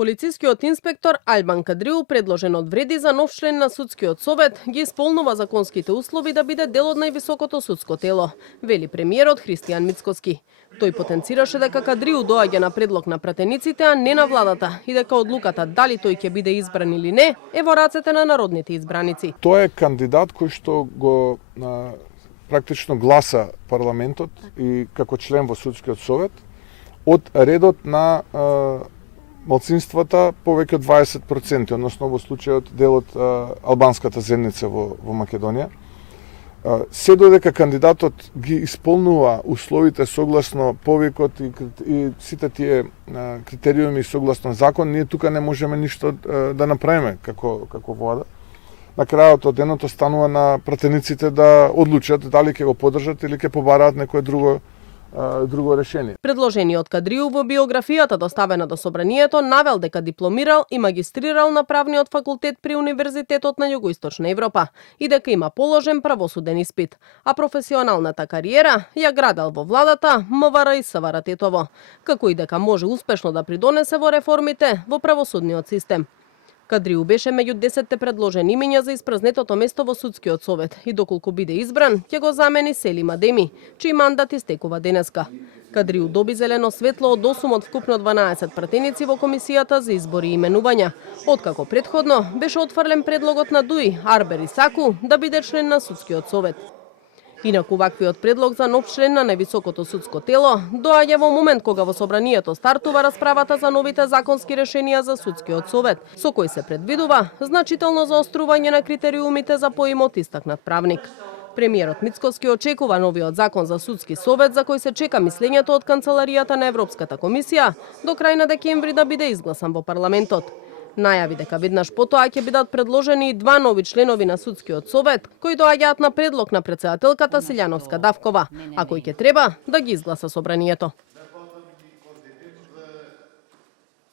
Полицискиот инспектор Албан Кадриу, предложен од Вреди за нов член на судскиот совет, ги исполнува законските услови да биде дел од највисокото судско тело, вели премиерот Христијан Мицкоски. Тој потенцираше дека Кадриу доаѓа на предлог на пратениците, а не на владата, и дека одлуката дали тој ќе биде избран или не е во рацете на народните избраници. Тој е кандидат кој што го практично гласа парламентот и како член во судскиот совет од редот на малцинствата повеќе од 20%, односно во случајот дел од албанската заедница во Македонија. Се додека кандидатот ги исполнува условите согласно повикот и сите тие критериуми согласно закон, ние тука не можеме ништо да направиме како влада. На крајот од деното станува на пратениците да одлучат дали ќе го поддржат или ќе побараат некое друго решение. Предложениот Кадриу во биографијата доставена до собранието навел дека дипломирал и магистрирал на правниот факултет при Универзитетот на Југоисточна Европа и дека има положен правосуден испит, а професионалната кариера ја градел во владата, МВР и СВР Тетово, како и дека може успешно да придонесе во реформите во правосудниот систем. Кадриу беше меѓу 10 предложени имиња за испразнетото место во судскиот совет и доколку биде избран, ќе го замени Селим Адеми, чиј мандат истекува денеска. Кадриу доби зелено светло од 8 од вкупно 12 пратеници во комисијата за избори и именувања, откако претходно беше отфрлен предлогот на Дуи Арбер Исаку да биде член на судскиот совет. Инаку ваквиот предлог за нов член на највисокото судско тело доаѓа во момент кога во собранието стартува расправата за новите законски решенија за судскиот совет, со кој се предвидува значително заострување на критериумите за поимот истакнат правник. Премиерот Мицкоски очекува новиот закон за судски совет, за кој се чека мислењето од Канцеларијата на Европската комисија, до крај на декември да биде изгласан во парламентот. Најави дека веднаш потоа ќе бидат предложени и 2 нови членови на судскиот совет, кои доаѓаат на предлог на претседателката Силјановска Давкова, а кој ќе треба да ги изгласа собранието.